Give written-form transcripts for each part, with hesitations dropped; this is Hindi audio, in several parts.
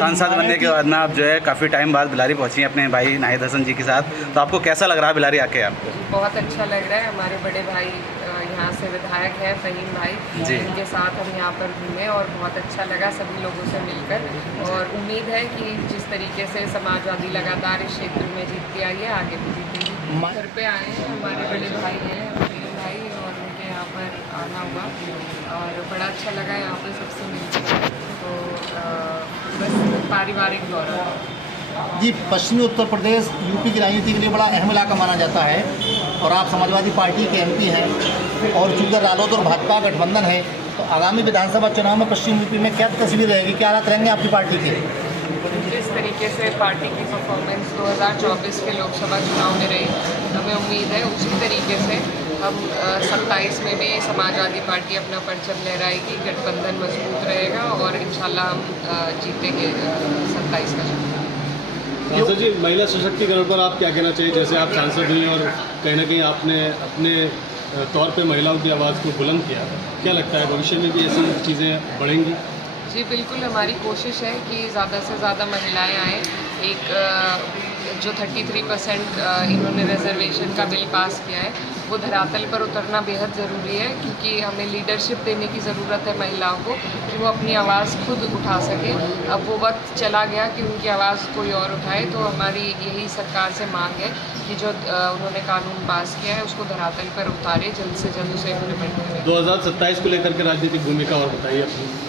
सांसद बनने के बाद में आप जो है काफ़ी टाइम बाद बिलारी पहुंची हैं अपने भाई नाहिद हसन जी के साथ, तो आपको कैसा लग रहा है बिलारी आके? आपको बहुत अच्छा लग रहा है। हमारे बड़े भाई यहाँ से विधायक हैं फ़हीम भाई, इनके साथ हम यहाँ पर घूमे और बहुत अच्छा लगा सभी लोगों से मिलकर। और उम्मीद है कि जिस तरीके से समाजवादी लगातार इस क्षेत्र में जीतती आई है, आगे भी जीतेगी। घर पे आए हैं हमारे बड़े भाई हैं फ़हीम भाई, और उनके यहाँ पर आना हुआ और बड़ा अच्छा लगा यहाँ पर सबसे मिलकर। तो बस पारिवारिक दौरा। जी, पश्चिमी उत्तर प्रदेश यूपी की राजनीति के लिए बड़ा अहम इलाका माना जाता है और आप समाजवादी पार्टी के एमपी हैं और चूँकि रालोद और भाजपा गठबंधन है, तो आगामी विधानसभा चुनाव में पश्चिम यूपी में क्या तस्वीर रहेगी, क्या हालात रहेंगे आपकी पार्टी के? जिस तरीके से पार्टी की परफॉर्मेंस 2024 के लोकसभा चुनाव में रही, हमें उम्मीद है उसी तरीके से हम 27 में भी समाजवादी पार्टी अपना परचम लहराएगी, गठबंधन मजबूत रहेगा और इंशाल्लाह हम जीतेंगे 27 का चुनाव। सांसद जी, महिला सशक्तिकरण पर आप क्या कहना चाहिए? जैसे आप सांसद हुई और कहीं ना कहीं आपने अपने तौर पे महिलाओं की आवाज़ को बुलंद किया, क्या लगता है भविष्य में भी ऐसी चीज़ें बढ़ेंगी? जी बिल्कुल, हमारी कोशिश है कि ज़्यादा से ज़्यादा महिलाएं आएँ। एक जो 33% इन्होंने रिजर्वेशन का बिल पास किया है, वो धरातल पर उतरना बेहद ज़रूरी है, क्योंकि हमें लीडरशिप देने की ज़रूरत है महिलाओं को कि वो अपनी आवाज़ खुद उठा सकें। अब वो वक्त चला गया कि उनकी आवाज़ कोई और उठाए, तो हमारी यही सरकार से मांग है कि जो उन्होंने कानून पास किया है उसको धरातल पर उतारे, जल्द से जल्द उसे इम्प्लीमेंट करें। 2027 को लेकर के राजनीतिक भूमिका और बताइए अपनी।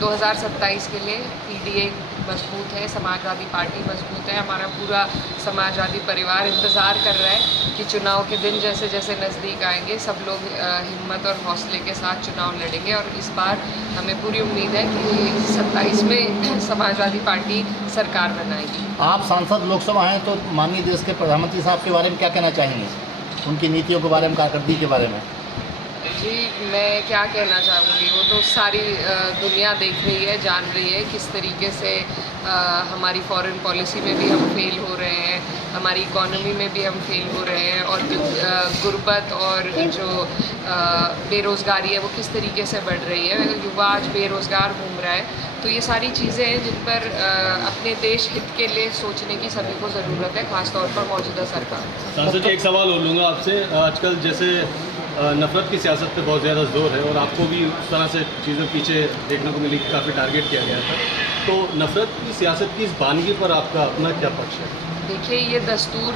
2027 के लिए पीडीए मजबूत है, समाजवादी पार्टी मजबूत है। हमारा पूरा समाजवादी परिवार इंतज़ार कर रहा है कि चुनाव के दिन जैसे जैसे नज़दीक आएंगे, सब लोग हिम्मत और हौसले के साथ चुनाव लड़ेंगे। और इस बार हमें पूरी उम्मीद है कि 27 में समाजवादी पार्टी सरकार बनाएगी। आप सांसद लोकसभा हैं, तो माननीय देश के प्रधानमंत्री साहब के बारे में क्या कहना चाहेंगे, उनकी नीतियों के बारे में, कारकर्दगी के बारे में? जी, मैं क्या कहना चाहूँगी, वो तो सारी दुनिया देख रही है, जान रही है किस तरीके से हमारी फॉरेन पॉलिसी में भी हम फेल हो रहे हैं, हमारी इकोनॉमी में भी हम फेल हो रहे हैं, और गुर्बत और जो बेरोज़गारी है वो किस तरीके से बढ़ रही है। युवा आज बेरोज़गार घूम रहा है। तो ये सारी चीज़ें हैं जिन पर अपने देश हित के लिए सोचने की सभी को ज़रूरत है, ख़ासतौर पर मौजूदा सरकार। सांसद जी, एक सवाल और लूँगा आपसे। आजकल जैसे नफ़रत की सियासत पे बहुत ज़्यादा जोर है और आपको भी उस तरह से चीज़ें पीछे देखने को मिली, काफ़ी टारगेट किया गया था, तो नफ़रत की सियासत की इस बानगी पर आपका अपना क्या पक्ष है? देखिए, ये दस्तूर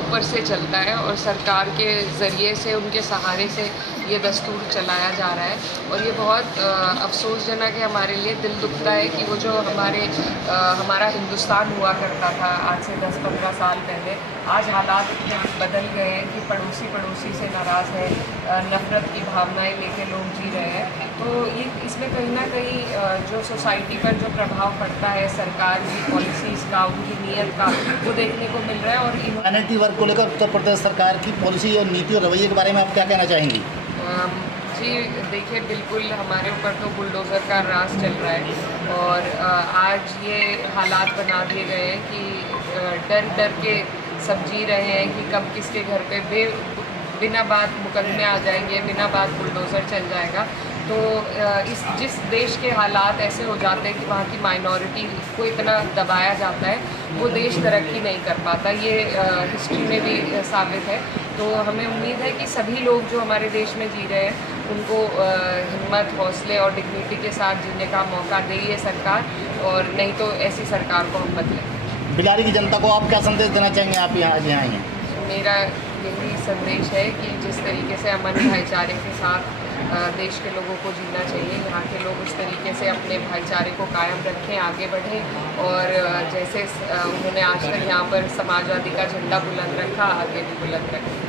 ऊपर से चलता है और सरकार के ज़रिए से, उनके सहारे से ये दस्तूर चलाया जा रहा है, और ये बहुत अफसोसजनक है। हमारे लिए दिल दुखता है कि वो जो हमारा हिंदुस्तान हुआ करता था आज से 10-15 साल पहले, आज हालात इतने बदल गए हैं कि पड़ोसी से नाराज़ है, नफ़रत की भावनाएं लेके लोग जी रहे हैं। तो ये इसमें कहीं ना कहीं जो सोसाइटी पर जो प्रभाव पड़ता है सरकार की पॉलिसीज़ का, उनकी नीयत का, वो देखने को मिल रहा है। और माइनॉरिटी वर्ग को लेकर उत्तर प्रदेश सरकार की पॉलिसी और नीति और रवैये के बारे में आप क्या कहना चाहेंगी? जी देखिए, बिल्कुल हमारे ऊपर तो बुलडोज़र का राज चल रहा है, और आज ये हालात बना दिए गए हैं कि डर डर के सब जी रहे हैं कि कब किसके घर पे बिना बात मुकदमे आ जाएंगे, बिना बात बुलडोज़र चल जाएगा। तो जिस देश के हालात ऐसे हो जाते हैं कि वहाँ की माइनॉरिटी को इतना दबाया जाता है, वो देश तरक्की नहीं कर पाता। ये हिस्ट्री में भी साबित है। तो हमें उम्मीद है कि सभी लोग जो हमारे देश में जी रहे हैं, उनको हिम्मत, हौसले और डिग्निटी के साथ जीने का मौका दे ये सरकार, और नहीं तो ऐसी सरकार को हम बदलें। बिलारी की जनता को आप क्या संदेश देना चाहेंगे, आप यहाँ आज यहाँ आई हैं? मेरा यही संदेश है कि जिस तरीके से अमन भाईचारे के साथ देश के लोगों को जीना चाहिए, यहाँ के लोग उस तरीके से अपने भाईचारे को कायम रखें, आगे बढ़ें, और जैसे उन्होंने आज तक यहाँ पर समाजवादी का झंडा बुलंद रखा, आगे भी बुलंद रखें।